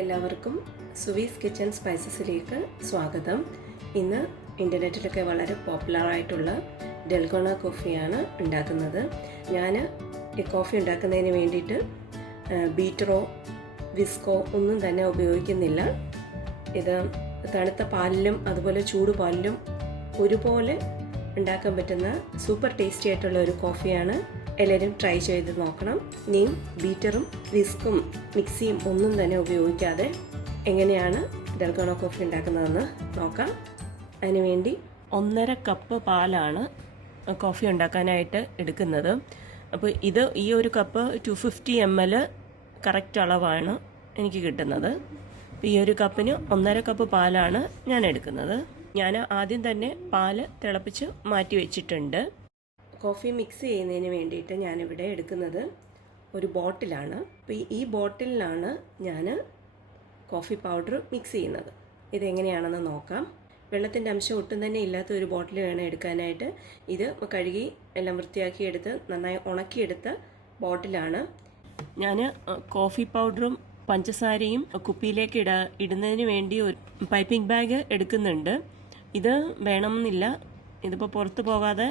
എല്ലാവർക്കും സുവീസ് കിച്ചൺ സ്പൈസസിലേക്ക് സ്വാഗതം. ഇന്ന് ഇൻ്റർനെറ്റിലൊക്കെ വളരെ പോപ്പുലറായിട്ടുള്ള ഡൽഗോണ കോഫിയാണ് ഉണ്ടാക്കുന്നത്. ഞാൻ ഈ കോഫി ഉണ്ടാക്കുന്നതിന് വേണ്ടിയിട്ട് ബീറ്ററോ വിസ്കോ ഒന്നും തന്നെ ഉപയോഗിക്കുന്നില്ല. ഇത് തണുത്ത പാലിലും അതുപോലെ ചൂട് പാലിലും ഒരുപോലെ ഉണ്ടാക്കാൻ പറ്റുന്ന സൂപ്പർ ടേസ്റ്റി ആയിട്ടുള്ള ഒരു കോഫിയാണ്. എല്ലാവരും ട്രൈ ചെയ്ത് നോക്കണം. ഇനിയും ബീറ്ററും വിസ്കും മിക്സിയും ഒന്നും തന്നെ ഉപയോഗിക്കാതെ എങ്ങനെയാണ് ഡൽഗോണ കോഫി ഉണ്ടാക്കുന്നതെന്ന് നോക്കാം. അതിനുവേണ്ടി 1.5 കപ്പ് പാലാണ് കോഫി ഉണ്ടാക്കാനായിട്ട് എടുക്കുന്നത്. അപ്പോൾ ഈ ഒരു കപ്പ് 250 ml കറക്റ്റ് അളവാണ് എനിക്ക് കിട്ടുന്നത്. അപ്പോൾ ഈ ഒരു കപ്പിന് 1.5 കപ്പ് പാലാണ് ഞാൻ എടുക്കുന്നത്. ഞാൻ ആദ്യം തന്നെ പാല് തിളപ്പിച്ച് മാറ്റി വെച്ചിട്ടുണ്ട്. കോഫി മിക്സ് ചെയ്യുന്നതിന് വേണ്ടിയിട്ട് ഞാനിവിടെ എടുക്കുന്നത് ഒരു ബോട്ടിലാണ്. അപ്പോൾ ഈ ബോട്ടിലാണ് ഞാൻ കോഫി പൗഡർ മിക്സ് ചെയ്യുന്നത്. ഇതെങ്ങനെയാണെന്ന് നോക്കാം. വെള്ളത്തിൻ്റെ അംശം ഒട്ടും തന്നെ ഇല്ലാത്ത ഒരു ബോട്ടിൽ വേണം എടുക്കാനായിട്ട്. ഇത് കഴുകി എല്ലാം വൃത്തിയാക്കി എടുത്ത് നന്നായി ഉണക്കിയെടുത്ത ബോട്ടിലാണ്. ഞാൻ കോഫി പൗഡറും പഞ്ചസാരയും കുപ്പിയിലേക്ക് ഇടുന്നതിന് വേണ്ടി ഒരു പൈപ്പിംഗ് ബാഗ് എടുക്കുന്നുണ്ട്. ഇത് വേണമെന്നില്ല. ഇതിപ്പോൾ പുറത്ത് പോകാതെ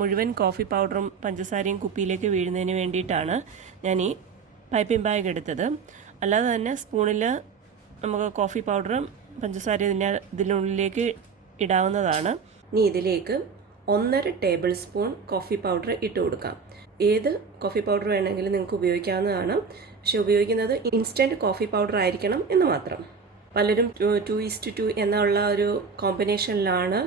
മുഴുവൻ കോഫി പൗഡറും പഞ്ചസാരയും കുപ്പിയിലേക്ക് വീഴുന്നതിന് വേണ്ടിയിട്ടാണ് ഞാൻ ഈ പൈപ്പിംഗ് ബാഗ് എടുത്തത്. അല്ലാതെ തന്നെ സ്പൂണിൽ നമുക്ക് കോഫി പൗഡറും പഞ്ചസാര ഇതിനുള്ളിലേക്ക് ഇടാവുന്നതാണ്. ഇനി ഇതിലേക്ക് 1.5 ടേബിൾ സ്പൂൺ കോഫി പൗഡർ ഇട്ട് കൊടുക്കാം. ഏത് കോഫി പൗഡർ വേണമെങ്കിലും നിങ്ങൾക്ക് ഉപയോഗിക്കാവുന്നതാണ്. പക്ഷെ ഉപയോഗിക്കുന്നത് ഇൻസ്റ്റൻറ്റ് കോഫി പൗഡർ ആയിരിക്കണം എന്ന് മാത്രം. പലരും 2:2 എന്നുള്ള ഒരു കോമ്പിനേഷനിലാണ്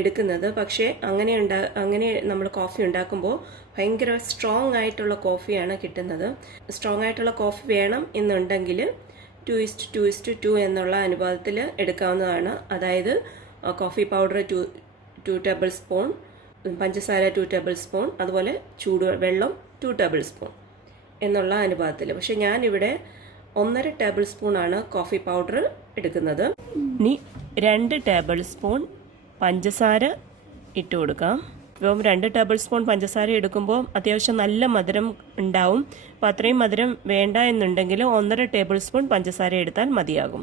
എടുക്കുന്നത്. പക്ഷേ അങ്ങനെ നമ്മൾ കോഫി ഉണ്ടാക്കുമ്പോൾ ഭയങ്കര സ്ട്രോങ് ആയിട്ടുള്ള കോഫിയാണ് കിട്ടുന്നത്. സ്ട്രോങ് ആയിട്ടുള്ള കോഫി വേണം എന്നുണ്ടെങ്കിൽ 2:2 എന്നുള്ള അനുപാതത്തിൽ എടുക്കാവുന്നതാണ്. അതായത് കോഫി പൗഡർ 2 ടേബിൾ സ്പൂൺ, പഞ്ചസാര 2 ടേബിൾ സ്പൂൺ, അതുപോലെ വെള്ളം 2 ടേബിൾ സ്പൂൺ എന്നുള്ള അനുപാതത്തിൽ. പക്ഷേ ഞാനിവിടെ 1.5 ടേബിൾ സ്പൂണാണ് കോഫി പൗഡർ എടുക്കുന്നത്. ഇനി 2 ടേബിൾ സ്പൂൺ പഞ്ചസാര ഇട്ട് കൊടുക്കാം. ഇപ്പം 2 ടേബിൾ സ്പൂൺ പഞ്ചസാര എടുക്കുമ്പോൾ അത്യാവശ്യം നല്ല മധുരം ഉണ്ടാവും. അപ്പോൾ അത്രയും മധുരം വേണ്ട എന്നുണ്ടെങ്കിൽ 1.5 ടേബിൾ സ്പൂൺ പഞ്ചസാര എടുത്താൽ മതിയാകും.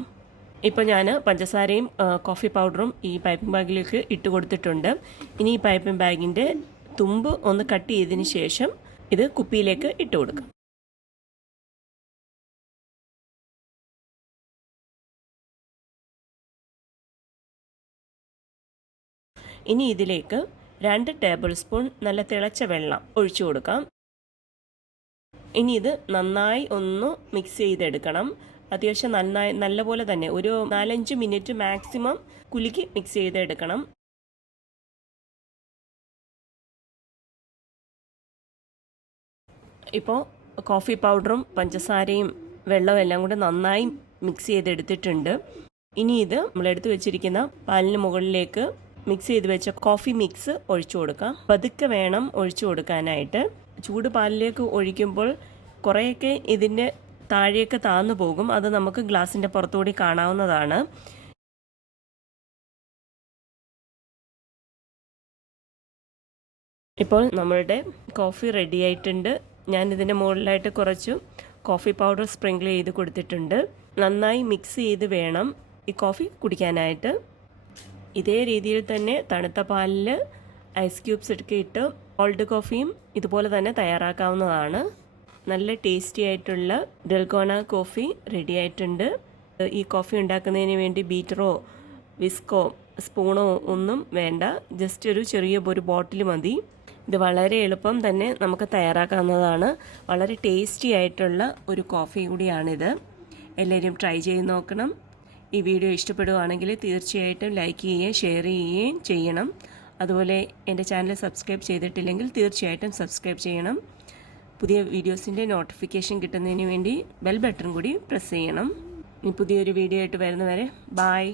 ഇപ്പോൾ ഞാൻ പഞ്ചസാരയും കോഫി പൗഡറും ഈ പൈപ്പിംഗ് ബാഗിലേക്ക് ഇട്ട് കൊടുത്തിട്ടുണ്ട്. ഇനി ഈ പൈപ്പിംഗ് ബാഗിൻ്റെ തുമ്പ് ഒന്ന് കട്ട് ചെയ്തതിന് ശേഷം ഇത് കുപ്പിയിലേക്ക് ഇട്ട് കൊടുക്കാം. ഇനി ഇതിലേക്ക് 2 ടേബിൾ സ്പൂൺ നല്ല തിളച്ച വെള്ളം ഒഴിച്ചു കൊടുക്കാം. ഇനി ഇത് നന്നായി ഒന്ന് മിക്സ് ചെയ്തെടുക്കണം. അത്യാവശ്യം നല്ലപോലെ തന്നെ ഒരു 4-5 മിനിറ്റ് മാക്സിമം കുലുക്കി മിക്സ് ചെയ്തെടുക്കണം. ഇപ്പോൾ കോഫി പൗഡറും പഞ്ചസാരയും വെള്ളവും എല്ലാം കൂടെ നന്നായി മിക്സ് ചെയ്തെടുത്തിട്ടുണ്ട്. ഇനി ഇത് നമ്മളെടുത്ത് വെച്ചിരിക്കുന്ന പാലിന് മുകളിലേക്ക് മിക്സ് ചെയ്ത് വെച്ച കോഫി മിക്സ് ഒഴിച്ചു കൊടുക്കാം. പതുക്കെ വേണം ഒഴിച്ചു കൊടുക്കാനായിട്ട്. ചൂട് പാലിലേക്ക് ഒഴിക്കുമ്പോൾ കുറേയൊക്കെ ഇതിൻ്റെ താഴേക്ക് താന്നു പോകും. അത് നമുക്ക് ഗ്ലാസിൻ്റെ പുറത്തുകൂടി കാണാവുന്നതാണ്. ഇപ്പോൾ നമ്മളുടെ കോഫി റെഡി ആയിട്ടുണ്ട്. ഞാൻ ഇതിൻ്റെ മുകളിലായിട്ട് കുറച്ച് കോഫി പൗഡർ സ്പ്രിങ്കിൾ ചെയ്ത് കൊടുത്തിട്ടുണ്ട്. നന്നായി മിക്സ് ചെയ്ത് വേണം ഈ കോഫി കുടിക്കാനായിട്ട്. ഇതേ രീതിയിൽ തന്നെ തണുത്ത പാലിൽ ഐസ് ക്യൂബ്സ് ഒക്കെ ഇട്ട് കോൾഡ് കോഫിയും ഇതുപോലെ തന്നെ തയ്യാറാക്കാവുന്നതാണ്. നല്ല ടേസ്റ്റി ആയിട്ടുള്ള ഡൽഗോണ കോഫി റെഡി ആയിട്ടുണ്ട്. ഈ കോഫി ഉണ്ടാക്കുന്നതിന് വേണ്ടി ബീറ്ററോ വിസ്കോ സ്പൂണോ ഒന്നും വേണ്ട. ജസ്റ്റ് ഒരു ചെറിയ ബോട്ടിൽ മതി. ഇത് വളരെ എളുപ്പം തന്നെ നമുക്ക് തയ്യാറാക്കാവുന്നതാണ്. വളരെ ടേസ്റ്റി ആയിട്ടുള്ള ഒരു കോഫി കൂടിയാണിത്. എല്ലാവരും ട്രൈ ചെയ്ത് നോക്കണം. ഈ വീഡിയോ ഇഷ്ടപ്പെടുകയാണെങ്കിൽ തീർച്ചയായിട്ടും ലൈക്ക് ചെയ്യുകയും ഷെയർ ചെയ്യുകയും ചെയ്യണം. അതുപോലെ എൻ്റെ ചാനൽ സബ്സ്ക്രൈബ് ചെയ്തിട്ടില്ലെങ്കിൽ തീർച്ചയായിട്ടും സബ്സ്ക്രൈബ് ചെയ്യണം. പുതിയ വീഡിയോസിൻ്റെ നോട്ടിഫിക്കേഷൻ കിട്ടുന്നതിന് വേണ്ടി ബെൽ ബട്ടൺ കൂടി പ്രസ് ചെയ്യണം. ഇനി പുതിയൊരു വീഡിയോ ആയിട്ട് വരുന്നവരെ ബൈ.